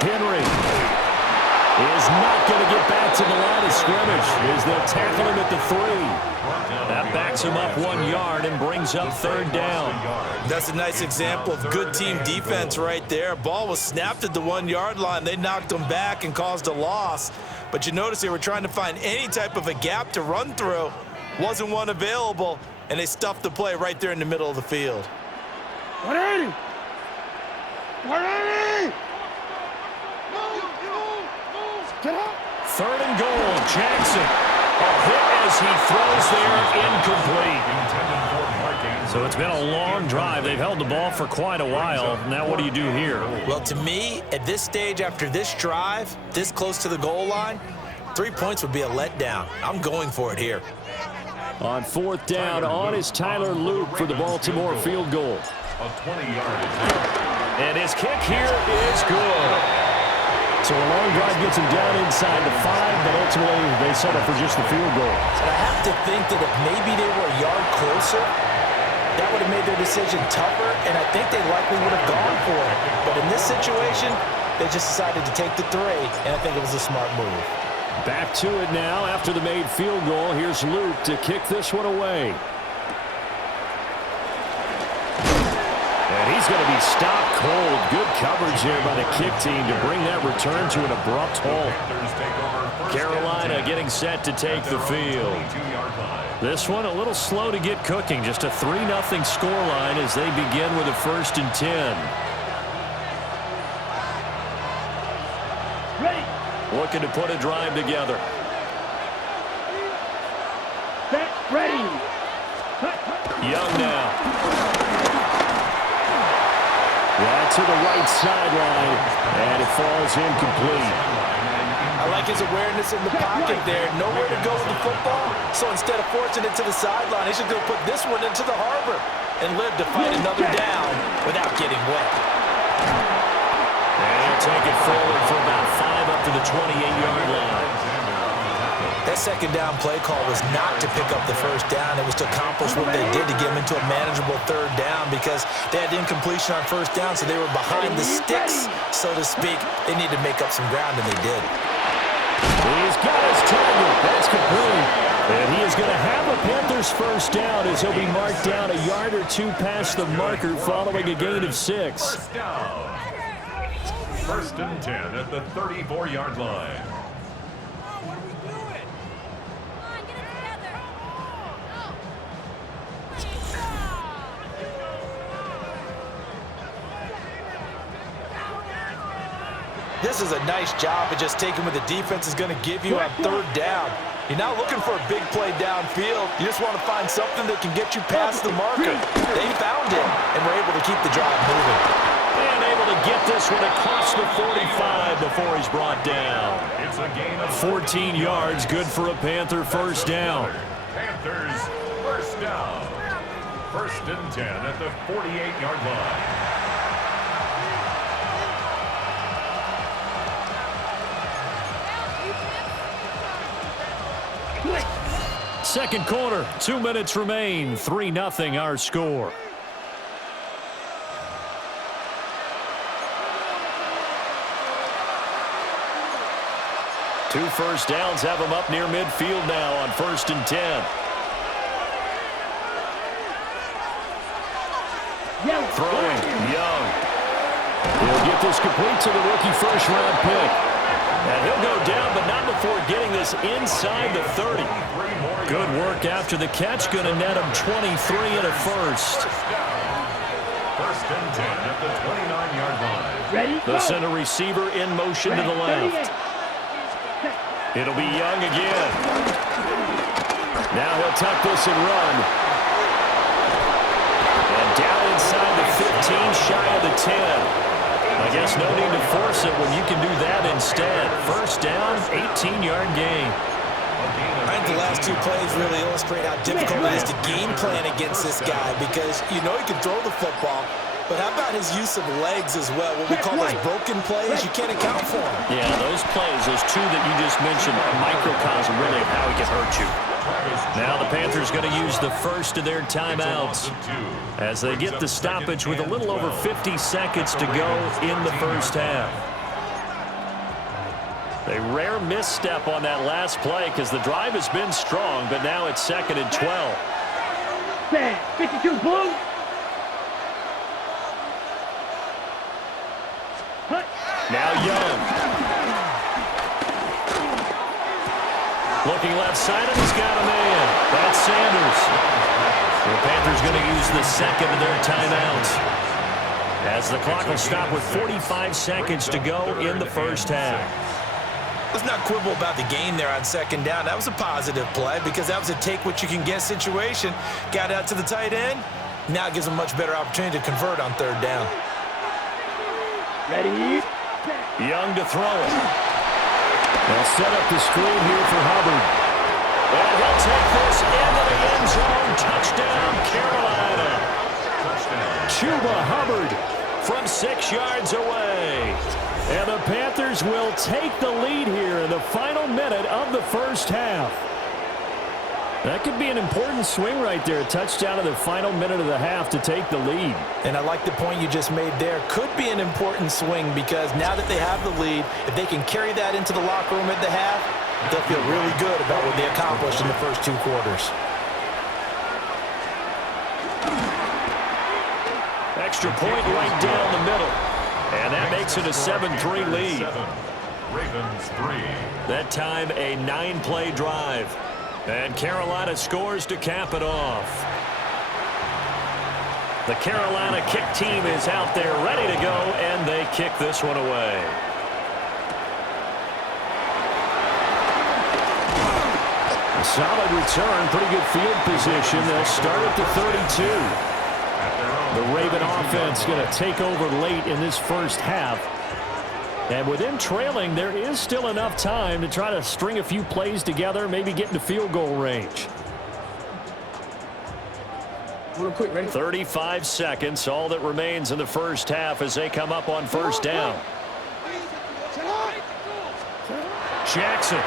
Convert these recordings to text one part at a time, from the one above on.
Henry is not going to get back to the line of scrimmage as they'll tackle him at the 3. That backs him up 1 yard and brings up 3rd down. That's a nice example of good team defense right there. Ball was snapped at the 1 yard line. They knocked him back and caused a loss. But you notice they were trying to find any type of a gap to run through. Wasn't one available, and they stuffed the play right there in the middle of the field. 180! 180! 3rd and goal, Jackson. A hit as he throws there, incomplete. So it's been a long drive. They've held the ball for quite a while. Now what do you do here? Well, to me, at this stage after this drive, this close to the goal line, 3 points would be a letdown. I'm going for it here. On 4th down, on is Tyler Luke for the Baltimore field goal. A 20-yard attempt. And his kick here is good. So a long drive gets him down inside the 5, but ultimately they settle for just the field goal. And I have to think that if maybe they were a yard closer, that would have made their decision tougher, and I think they likely would have gone for it. But in this situation, they just decided to take the 3, and I think it was a smart move. Back to it now after the made field goal. Here's Luke to kick this one away. And he's going to be stopped cold. Good coverage there by the kick team to bring that return to an abrupt halt. Carolina getting set to take the field. This one a little slow to get cooking. Just a 3-0 scoreline as they begin with a 1st and 10. Looking to put a drive together. Set, ready. Young now. Right to the right sideline, and it falls incomplete. I like his awareness in the pocket there. Nowhere to go with the football, so instead of forcing it to the sideline, he's just going to put this one into the harbor and live to fight another down without getting wet. And he'll take it forward for about 5 up to the 28-yard line. That 2nd down play call was not to pick up the 1st down. It was to accomplish what they did to get them into a manageable 3rd down because they had incompletion on 1st down, so they were behind the sticks, so to speak. They needed to make up some ground, and they did. He's got his target. That's complete. And he is going to have a Panthers 1st down as he'll be marked down a yard or 2 past the marker following a gain of 6. 1st and 10 at the 34-yard line. This is a nice job of just taking what the defense is going to give you on 3rd down. You're not looking for a big play downfield. You just want to find something that can get you past the marker. They found it and were able to keep the drive moving. And able to get this one across the 45 before he's brought down. It's a gain of 14 yards, good for a Panther 1st down. Panthers 1st down. 1st and 10 at the 48-yard line. Second quarter, 2 minutes remain. 3-0 our score. Two 1st downs have them up near midfield now on 1st and 10. Throwing, Young. He'll get this complete to the rookie 1st-round pick. And he'll go down, but not before getting this inside the 30. Good work after the catch. Going to net him 23 and a 1st. 1st and 10 at the 29-yard line. Ready? The center receiver in motion to the left. It'll be Young again. Now he'll tuck this and run. And down inside the 15, shy of the 10. I guess no need to force it when you can do that instead. 1st down, 18-yard gain. I think the last 2 plays really illustrate how difficult it is to game plan against this guy because you know he can throw the football, but how about his use of legs as well? What we call those broken plays, you can't account for them. Yeah, those plays, those 2 that you just mentioned, a microcosm really of how he can hurt you. Now the Panthers going to use the first of their timeouts as they get the stoppage with a little over 50 seconds to go in the first half. A rare misstep on that last play because the drive has been strong, but now it's 2nd and 12. 52 blue. Now Young. Looking left side, and he's got a man. That's Sanders. The Panthers going to use the second of their timeouts as the clock will stop with 45 seconds to go in the first half. Let's not quibble about the gain there on 2nd down. That was a positive play because that was a take-what-you-can-get situation. Got out to the tight end. Now it gives them a much better opportunity to convert on 3rd down. Ready? Young to throw it. They'll set up the screen here for Hubbard. And he'll take this into the end zone. Touchdown, Carolina. Chuba Hubbard from 6 yards away. And the Panthers will take the lead here in the final minute of the first half. That could be an important swing right there. A touchdown in the final minute of the half to take the lead. And I like the point you just made there. Could be an important swing because now that they have the lead, if they can carry that into the locker room at the half, they'll feel really good about what they accomplished in the first 2 quarters. Extra point right down the middle. And that makes it a 7-3 lead. Ravens 3. That time a 9-play drive. And Carolina scores to cap it off. The Carolina kick team is out there ready to go, and they kick this one away. A solid return, pretty good field position. They'll start at the 32. The Raven offense going to take over late in this first half. And with them trailing, there is still enough time to try to string a few plays together, maybe get into field goal range. Real quick, ready? 35 seconds, all that remains in the first half as they come up on 1st down. Jackson.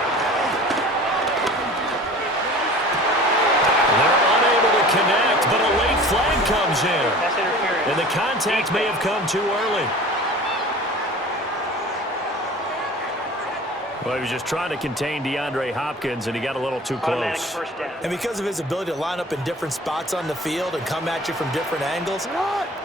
They're unable to connect, but a late flag comes in. And the contact may have come too early. Well, he was just trying to contain DeAndre Hopkins, and he got a little too close. And because of his ability to line up in different spots on the field and come at you from different angles,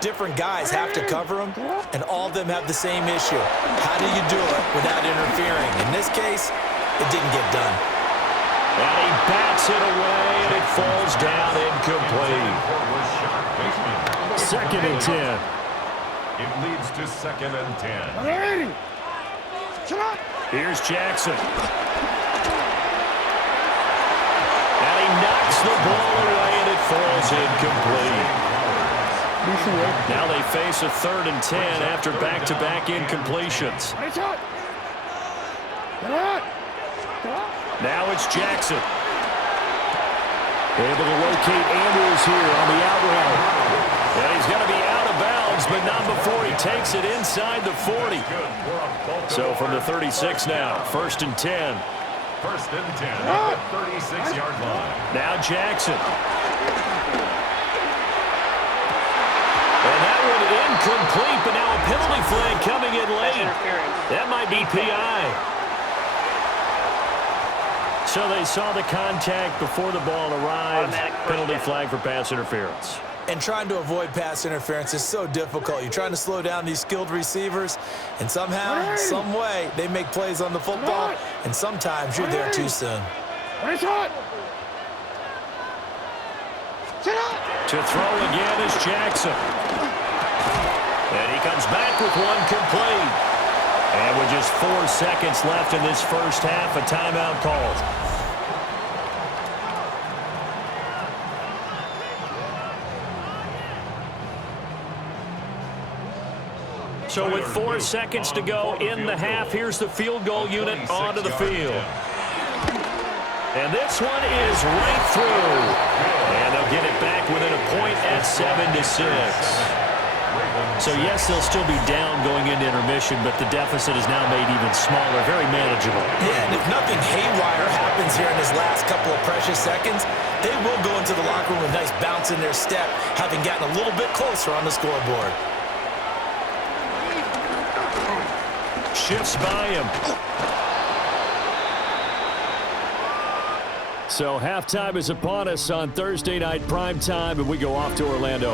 different guys have to cover him, and all of them have the same issue. How do you do it without interfering? In this case, it didn't get done. And he bats it away, and it falls down incomplete. 2nd and 10. It leads to 2nd and 10. Ready? Shut up. Here's Jackson. And he knocks the ball away, and it falls incomplete. Now they face a 3rd and 10 after back-to-back incompletions. Now it's Jackson. Able to locate Andrews here on the out route. And he's going to be out of bounds, but not before he takes it inside the 40. So from the 36 now, 1st and 10. 1st and 10 at the 36-yard line. Now Jackson. And that one incomplete, but now a penalty flag coming in late. That might be PI. So they saw the contact before the ball arrived. Penalty flag for pass interference. And trying to avoid pass interference is so difficult. You're trying to slow down these skilled receivers, and somehow, some way, they make plays on the football, and sometimes you're there too soon. To throw again is Jackson. And he comes back with one complete. And with just 4 seconds left in this first half, a timeout called. So with 4 seconds to go in the half, here's the field goal unit onto the field. And this one is right through. And they'll get it back within a point at 7-6. So, yes, they'll still be down going into intermission, but the deficit is now made even smaller, very manageable. Yeah, and if nothing haywire happens here in his last couple of precious seconds, they will go into the locker room with a nice bounce in their step, having gotten a little bit closer on the scoreboard. Shifts by him. So halftime is upon us on Thursday night primetime, and we go off to Orlando.